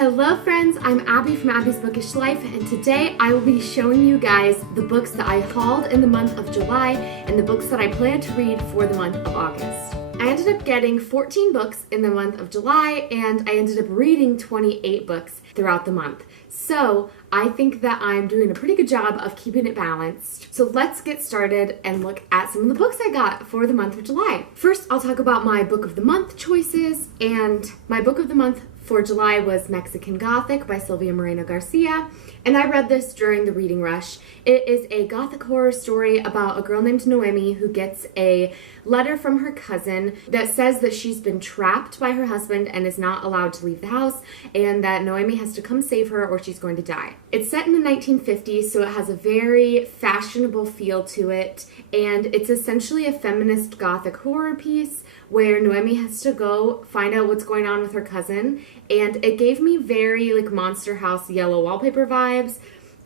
Hello friends, I'm Abby from Abby's Bookish Life, and today I will be showing you guys the books that I hauled in the month of July and the books that I plan to read for the month of August. I ended up getting 14 books in the month of July, and I ended up reading 28 books throughout the month. So I think that I'm doing a pretty good job of keeping it balanced. So let's get started and look at some of the books I got for the month of July. First, I'll talk about my book of the month choices, and my book of the month for July was Mexican Gothic by Silvia Moreno Garcia, and I read this during the reading rush. It is a gothic horror story about a girl named Noemi who gets a letter from her cousin that says that she's been trapped by her husband and is not allowed to leave the house, and that Noemi has to come save her or she's going to die. It's set in the 1950s, so it has a very fashionable feel to it, and it's essentially a feminist gothic horror piece where Noemi has to go find out what's going on with her cousin, and it gave me very like Monster House yellow wallpaper vibes.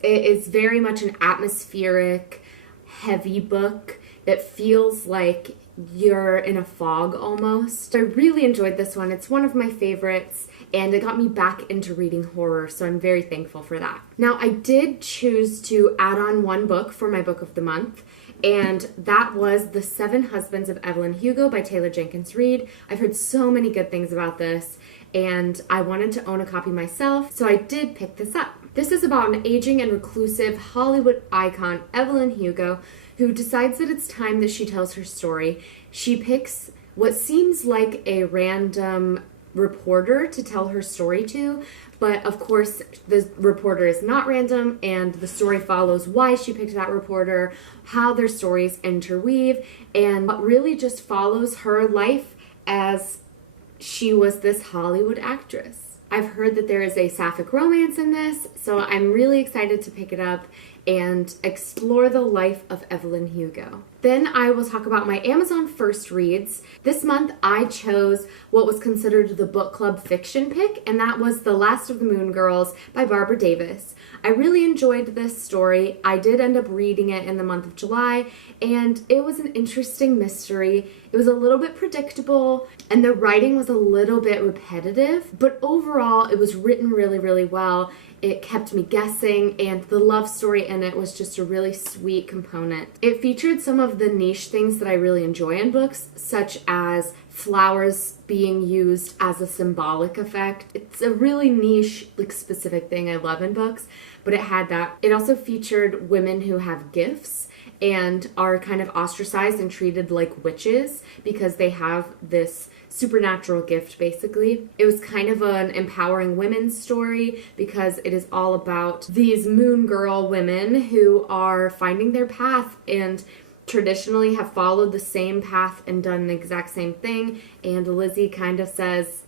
It is very much an atmospheric, heavy book that feels like you're in a fog almost. I really enjoyed this one. It's one of my favorites, and it got me back into reading horror, so I'm very thankful for that. Now, I did choose to add on one book for my book of the month, and that was The Seven Husbands of Evelyn Hugo by Taylor Jenkins Reid. I've heard so many good things about this, and I wanted to own a copy myself, so I did pick this up. This is about an aging and reclusive Hollywood icon, Evelyn Hugo, who decides that it's time that she tells her story. She picks what seems like a random reporter to tell her story to, but of course the reporter is not random, and the story follows why she picked that reporter, how their stories interweave, and what really just follows her life as she was this Hollywood actress. I've heard that there is a sapphic romance in this, so I'm really excited to pick it up and explore the life of Evelyn Hugo. Then I will talk about my Amazon First Reads. This month I chose what was considered the book club fiction pick, and that was The Last of the Moon Girls by Barbara Davis. I really enjoyed this story. I did end up reading it in the month of July, and it was an interesting mystery. It was a little bit predictable, and the writing was a little bit repetitive, but overall it was written really, really well. It kept me guessing, and the love story in it was just a really sweet component. It featured some of the niche things that I really enjoy in books, such as flowers being used as a symbolic effect. It's a really niche, like specific thing I love in books, but it had that. It also featured women who have gifts and are kind of ostracized and treated like witches because they have this supernatural gift, basically. It was kind of an empowering women's story because it is all about these moon girl women who are finding their path and traditionally have followed the same path and done the exact same thing, and Lizzie kind of says,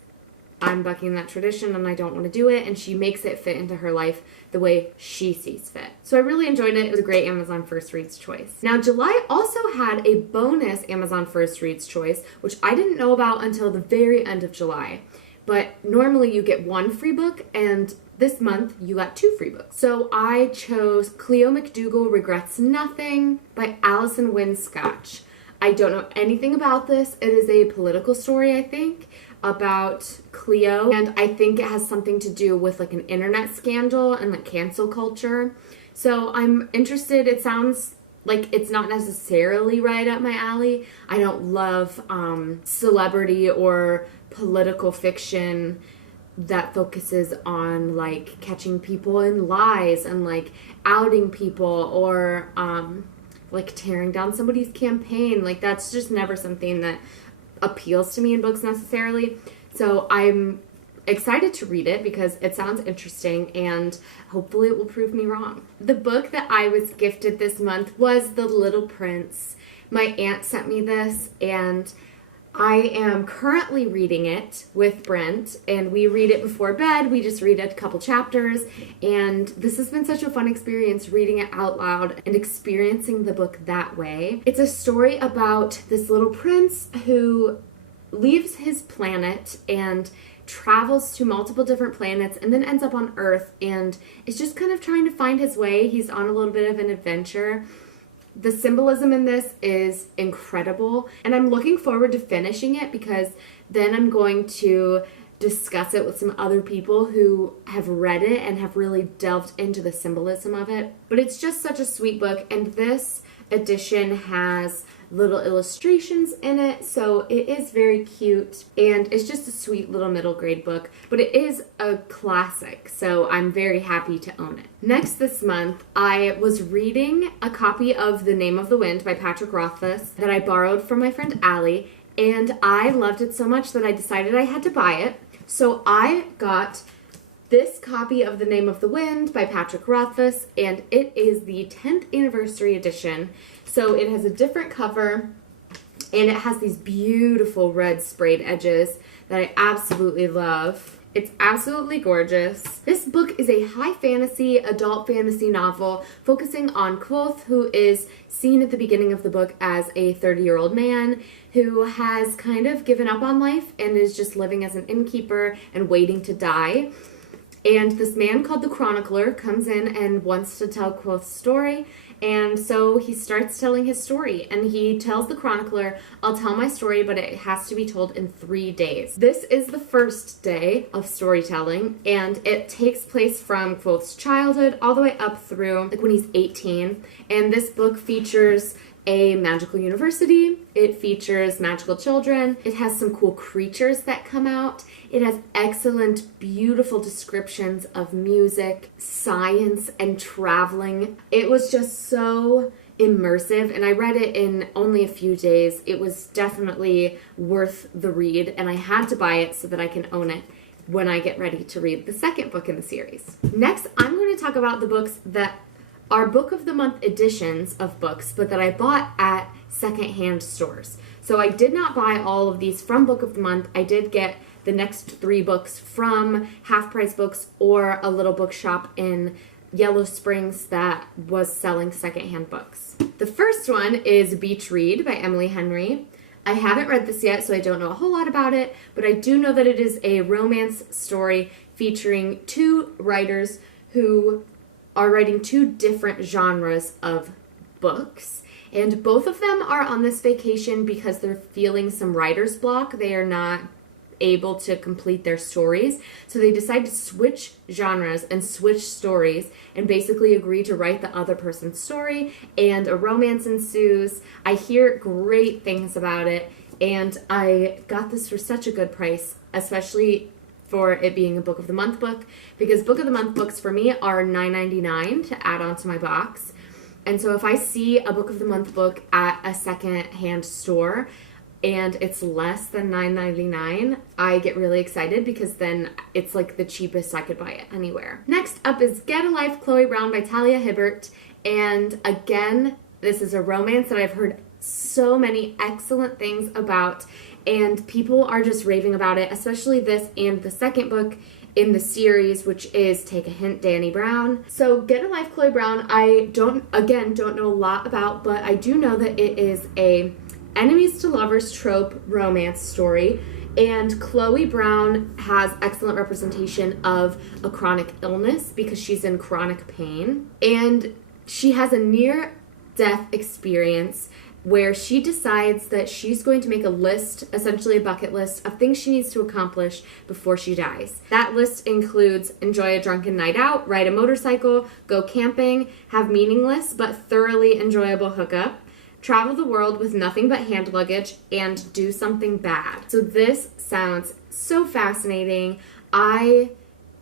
I'm bucking that tradition and I don't want to do it, and she makes it fit into her life the way she sees fit. So I really enjoyed it. It was a great Amazon First Reads choice. Now, July also had a bonus Amazon First Reads choice, which I didn't know about until the very end of July. But normally you get one free book, and this month you got two free books. So I chose Cleo McDougall Regrets Nothing by Alison Wynne Scotch. I don't know anything about this. It is a political story, I think, about Cleo, and I think it has something to do with like an internet scandal and like cancel culture. So I'm interested. It sounds like it's not necessarily right up my alley. I don't love celebrity or political fiction that focuses on like catching people in lies and like outing people or like tearing down somebody's campaign. Like that's just never something that appeals to me in books necessarily. So I'm excited to read it because it sounds interesting and hopefully it will prove me wrong. The book that I was gifted this month was The Little Prince. My aunt sent me this, and I am currently reading it with Brent, and we read it before bed. We just read a couple chapters, and this has been such a fun experience reading it out loud and experiencing the book that way. It's a story about this little prince who leaves his planet and travels to multiple different planets and then ends up on Earth and is just kind of trying to find his way. He's on a little bit of an adventure. The symbolism in this is incredible, and I'm looking forward to finishing it because then I'm going to discuss it with some other people who have read it and have really delved into the symbolism of it. But it's just such a sweet book, and this edition has little illustrations in it, so it is very cute, and it's just a sweet little middle grade book, but it is a classic, so I'm very happy to own it. Next this month, I was reading a copy of The Name of the Wind by Patrick Rothfuss that I borrowed from my friend Allie, and I loved it so much that I decided I had to buy it. So I got this copy of The Name of the Wind by Patrick Rothfuss, and it is the 10th anniversary edition. So it has a different cover, and it has these beautiful red sprayed edges that I absolutely love. It's absolutely gorgeous. This book is a high fantasy, adult fantasy novel focusing on Kvothe, who is seen at the beginning of the book as a 30-year-old man who has kind of given up on life and is just living as an innkeeper and waiting to die. And this man called the Chronicler comes in and wants to tell Kvothe's story. And so he starts telling his story, and he tells the Chronicler, I'll tell my story, but it has to be told in 3 days. This is the first day of storytelling, and it takes place from Kvothe's childhood all the way up through like when he's 18. And this book features a magical university. It features magical children. It has some cool creatures that come out. It has excellent, beautiful descriptions of music, science, and traveling. It was just so immersive, and I read it in only a few days. It was definitely worth the read, and I had to buy it so that I can own it when I get ready to read the second book in the series. Next, I'm going to talk about the books that are Book of the Month editions of books, but that I bought at secondhand stores. So I did not buy all of these from Book of the Month. I did get the next 3 books from Half Price Books or a little bookshop in Yellow Springs that was selling secondhand books. The first one is Beach Read by Emily Henry. I haven't read this yet, so I don't know a whole lot about it, but I do know that it is a romance story featuring 2 writers who are writing 2 different genres of books, and both of them are on this vacation because they're feeling some writer's block. They are not able to complete their stories, so they decide to switch genres and switch stories and basically agree to write the other person's story, and a romance ensues. I hear great things about it, and I got this for such a good price, especially for it being a Book of the Month book, because Book of the Month books for me are $9.99 to add on to my box. And so if I see a Book of the Month book at a second-hand store and it's less than $9.99, I get really excited because then it's like the cheapest I could buy it anywhere. Next up is Get a Life, Chloe Brown by Talia Hibbert. And again, this is a romance that I've heard so many excellent things about, and people are just raving about it, especially this and the second book in the series, which is Take a Hint, Dani Brown. So Get a Life, Chloe Brown, I don't know a lot about, but I do know that it is a enemies to lovers trope romance story, and Chloe Brown has excellent representation of a chronic illness because she's in chronic pain, and she has a near-death experience where she decides that she's going to make a list, essentially a bucket list, of things she needs to accomplish before she dies. That list includes enjoy a drunken night out, ride a motorcycle, go camping, have meaningless but thoroughly enjoyable hookup, travel the world with nothing but hand luggage, and do something bad. So this sounds so fascinating. I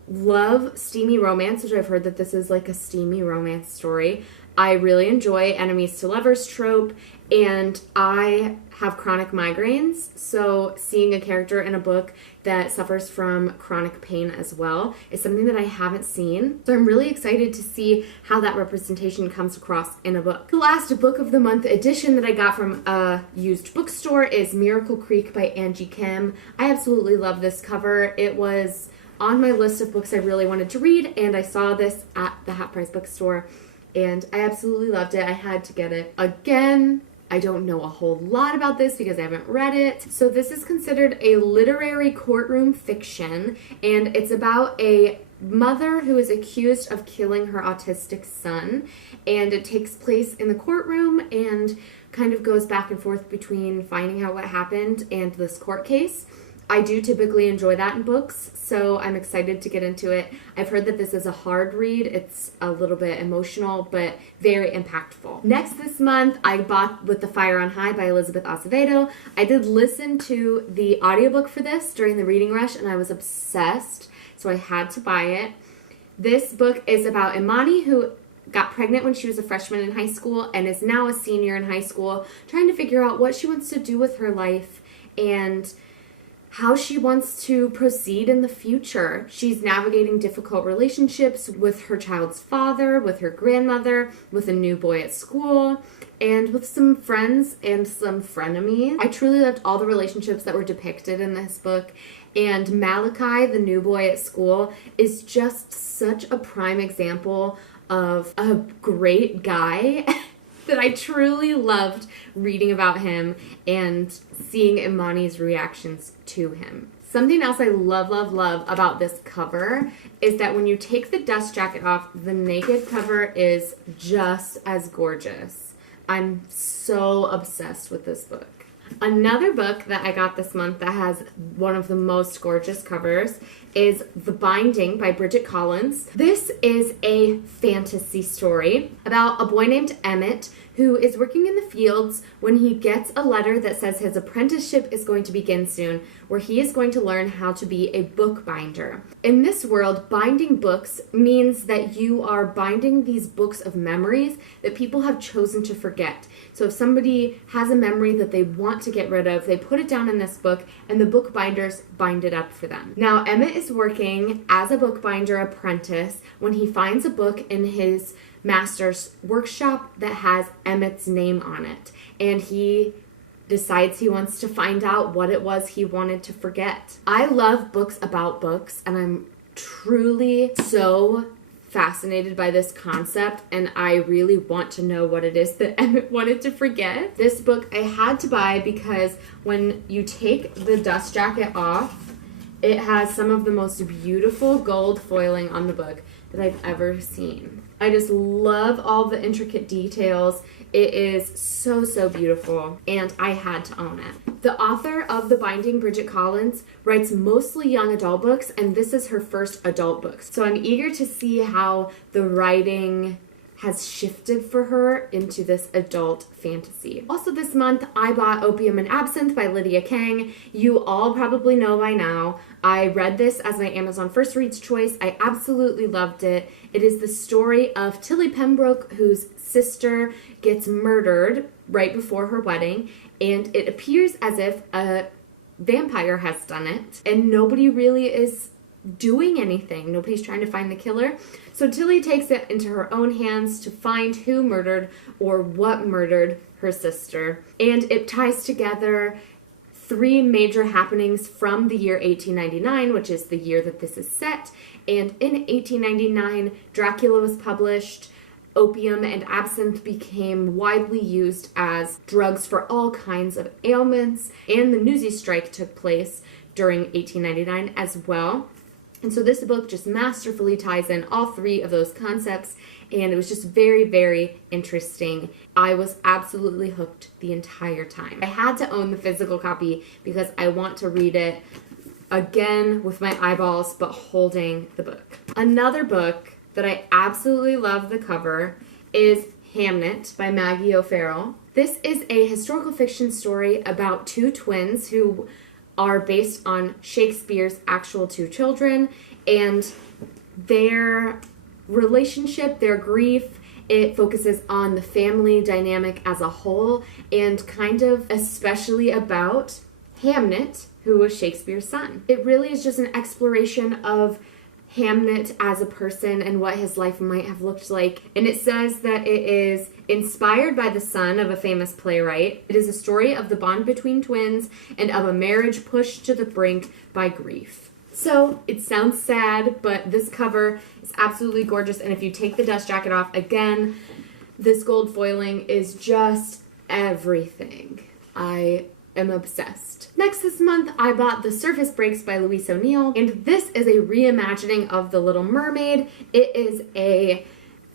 love steamy romance, which I've heard that this is like a steamy romance story. I really enjoy enemies to lovers trope, and I have chronic migraines, so seeing a character in a book that suffers from chronic pain as well is something that I haven't seen. So I'm really excited to see how that representation comes across in a book. The last Book of the Month edition that I got from a used bookstore is Miracle Creek by Angie Kim. I absolutely love this cover. It was on my list of books I really wanted to read, and I saw this at the Half Price bookstore, and I absolutely loved it. I had to get it. Again, I don't know a whole lot about this because I haven't read it. So this is considered a literary courtroom fiction, and it's about a mother who is accused of killing her autistic son, and it takes place in the courtroom and kind of goes back and forth between finding out what happened and this court case. I do typically enjoy that in books, so I'm excited to get into it. I've heard that this is a hard read. It's a little bit emotional, but very impactful. Next this month, I bought With the Fire on High by Elizabeth Acevedo. I did listen to the audiobook for this during the reading rush, and I was obsessed, so I had to buy it. This book is about Imani, who got pregnant when she was a freshman in high school and is now a senior in high school, trying to figure out what she wants to do with her life and how she wants to proceed in the future. She's navigating difficult relationships with her child's father, with her grandmother, with a new boy at school, and with some friends and some frenemies. I truly loved all the relationships that were depicted in this book, and Malachi, the new boy at school, is just such a prime example of a great guy that I truly loved reading about him and seeing Imani's reactions to him. Something else I love about this cover is that when you take the dust jacket off, the naked cover is just as gorgeous. I'm so obsessed with this book. Another book that I got this month that has one of the most gorgeous covers is The Binding by Bridget Collins. This is a fantasy story about a boy named Emmett who is working in the fields when he gets a letter that says his apprenticeship is going to begin soon, where he is going to learn how to be a bookbinder. In this world, binding books means that you are binding these books of memories that people have chosen to forget. So if somebody has a memory that they want to get rid of, they put it down in this book, and the bookbinders bind it up for them. Now, Emmett is working as a bookbinder apprentice when he finds a book in his master's workshop that has Emmett's name on it, and he decides he wants to find out what it was he wanted to forget. I love books about books, and I'm truly so fascinated by this concept, and I really want to know what it is that Emmett wanted to forget. This book I had to buy because when you take the dust jacket off, it has some of the most beautiful gold foiling on the book that I've ever seen. I just love all the intricate details. It is so, so beautiful, and I had to own it. The author of The Binding, Bridget Collins, writes mostly young adult books, and this is her first adult book. So I'm eager to see how the writing has shifted for her into this adult fantasy. Also this month, I bought Opium and Absinthe by Lydia Kang. You all probably know by now. I read this as my Amazon First Reads choice. I absolutely loved it. It is the story of Tilly Pembroke, whose sister gets murdered right before her wedding, and it appears as if a vampire has done it, and nobody really is doing anything. Nobody's trying to find the killer. So Tilly takes it into her own hands to find who murdered or what murdered her sister. And it ties together three major happenings from the year 1899, which is the year that this is set. And in 1899, Dracula was published. Opium and absinthe became widely used as drugs for all kinds of ailments. And the Newsies strike took place during 1899 as well. And so this book just masterfully ties in all three of those concepts, and it was just very, very interesting. I was absolutely hooked the entire time. I had to own the physical copy because I want to read it again with my eyeballs, but holding the book. Another book that I absolutely love the cover is Hamnet by Maggie O'Farrell. This is a historical fiction story about two twins who are based on Shakespeare's actual two children, and their relationship, their grief, it focuses on the family dynamic as a whole, and kind of especially about Hamnet, who was Shakespeare's son. It really is just an exploration of Hamnet as a person and what his life might have looked like. And it says that it is inspired by the son of a famous playwright. It is a story of the bond between twins and of a marriage pushed to the brink by grief. So it sounds sad, but this cover is absolutely gorgeous. And if you take the dust jacket off, again, this gold foiling is just everything. I am obsessed. Next this month, I bought The Surface Breaks by Louise O'Neill, and this is a reimagining of The Little Mermaid. It is a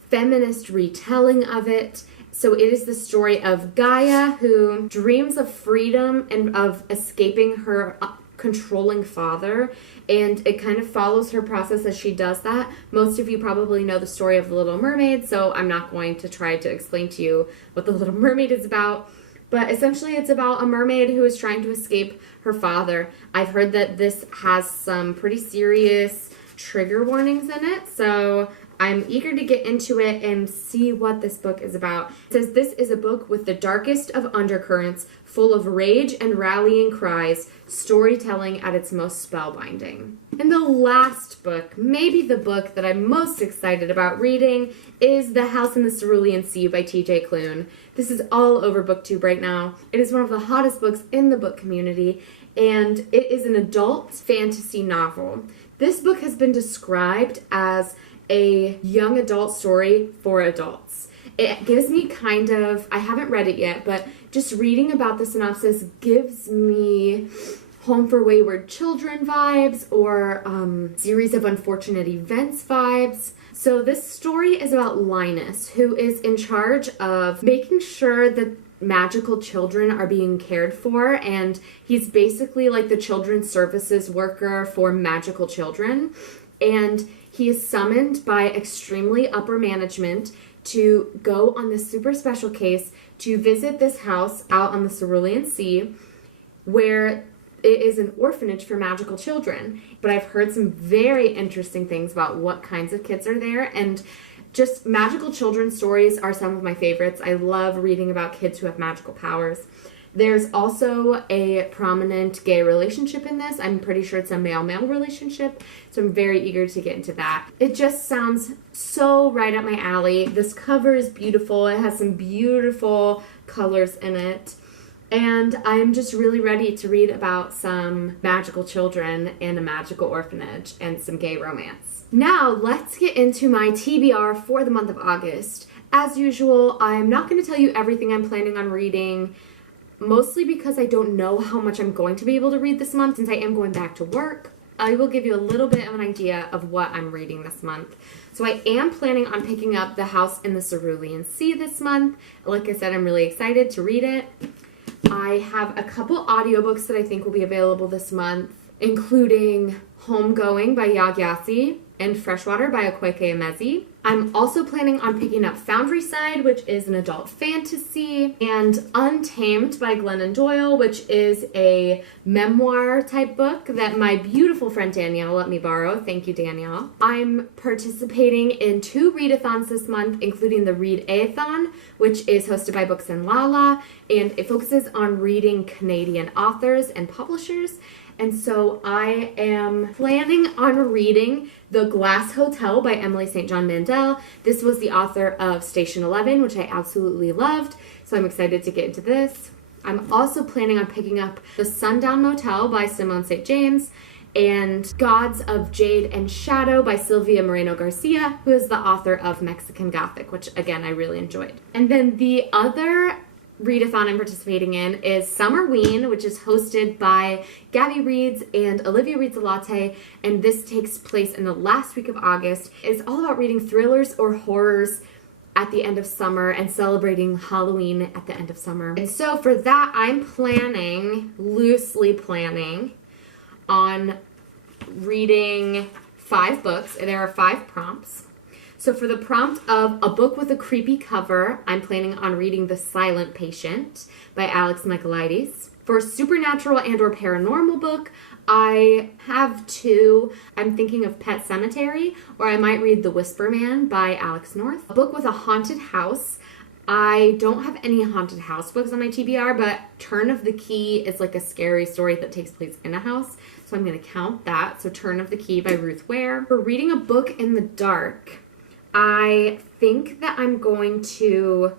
feminist retelling of it. So it is the story of Gaia, who dreams of freedom and of escaping her controlling father, and it kind of follows her process as she does that. Most of you probably know the story of The Little Mermaid, so I'm not going to try to explain to you what The Little Mermaid is about. But essentially it's about a mermaid who is trying to escape her father. I've heard that this has some pretty serious trigger warnings in it, so I'm eager to get into it and see what this book is about. It says, this is a book with the darkest of undercurrents, full of rage and rallying cries, storytelling at its most spellbinding. And the last book, maybe the book that I'm most excited about reading, is The House in the Cerulean Sea by T.J. Klune. This is all over BookTube right now. It is one of the hottest books in the book community, and it is an adult fantasy novel. This book has been described as a young adult story for adults. It gives me kind of, I haven't read it yet, but just reading about the synopsis gives me Home for Wayward Children vibes, or Series of Unfortunate Events vibes. So this story is about Linus, who is in charge of making sure that magical children are being cared for, and he's basically like the children's services worker for magical children. And he is summoned by extremely upper management to go on this super special case to visit this house out on the Cerulean Sea, where it is an orphanage for magical children. But I've heard some very interesting things about what kinds of kids are there, and just magical children's stories are some of my favorites. I love reading about kids who have magical powers. There's also a prominent gay relationship in this. I'm pretty sure it's a male-male relationship, so I'm very eager to get into that. It just sounds so right up my alley. This cover is beautiful. It has some beautiful colors in it. And I'm just really ready to read about some magical children in a magical orphanage and some gay romance. Now, let's get into my TBR for the month of August. As usual, I'm not going to tell you everything I'm planning on reading, mostly because I don't know how much I'm going to be able to read this month since I am going back to work. I will give you a little bit of an idea of what I'm reading this month. So I am planning on picking up The House in the Cerulean Sea this month. Like I said, I'm really excited to read it. I have a couple audiobooks that I think will be available this month, including Homegoing by Yagyasi and Freshwater by Akwaeke Emezi. I'm also planning on picking up Foundry Side, which is an adult fantasy, and Untamed by Glennon Doyle, which is a memoir type book that my beautiful friend Danielle let me borrow. Thank you, Danielle. I'm participating in 2 readathons this month, including the Read-A-thon, which is hosted by Books and Lala, and it focuses on reading Canadian authors and publishers. And so I am planning on reading The Glass Hotel by Emily St. John Mandel. This was the author of Station 11, which I absolutely loved, so I'm excited to get into this. I'm also planning on picking up The Sundown Motel by Simone St. James and Gods of Jade and Shadow by Sylvia Moreno Garcia, who is the author of Mexican Gothic, which again I really enjoyed. And then the other readathon I'm participating in is Summerween, which is hosted by Gabby Reads and Olivia Reads a Latte, and this takes place in the last week of August. It's all about reading thrillers or horrors at the end of summer and celebrating Halloween at the end of summer. And so for that, I'm loosely planning on reading 5 books. There are 5 prompts. So for the prompt of a book with a creepy cover, I'm planning on reading The Silent Patient by Alex Michaelides. For a supernatural and or paranormal book, I have 2. I'm thinking of Pet Sematary, or I might read The Whisper Man by Alex North. A book with a haunted house. I don't have any haunted house books on my TBR, but Turn of the Key is like a scary story that takes place in a house, so I'm going to count that. So Turn of the Key by Ruth Ware. For reading a book in the dark, I think that I'm going to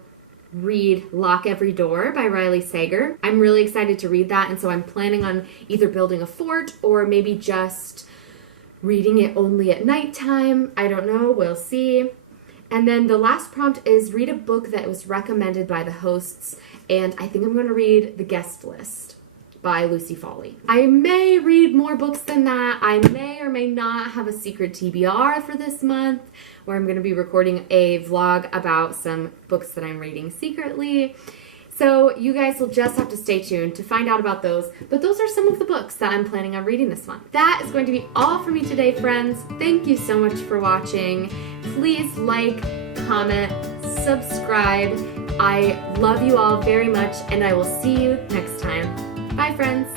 read Lock Every Door by Riley Sager. I'm really excited to read that, and so I'm planning on either building a fort or maybe just reading it only at nighttime. I don't know, we'll see. And then the last prompt is read a book that was recommended by the hosts, and I think I'm going to read The Guest List by Lucy Foley. I may read more books than that. I may or may not have a secret TBR for this month, where I'm going to be recording a vlog about some books that I'm reading secretly. So you guys will just have to stay tuned to find out about those. But those are some of the books that I'm planning on reading this month. That is going to be all for me today, friends. Thank you so much for watching. Please like, comment, subscribe. I love you all very much, and I will see you next time. Bye, friends.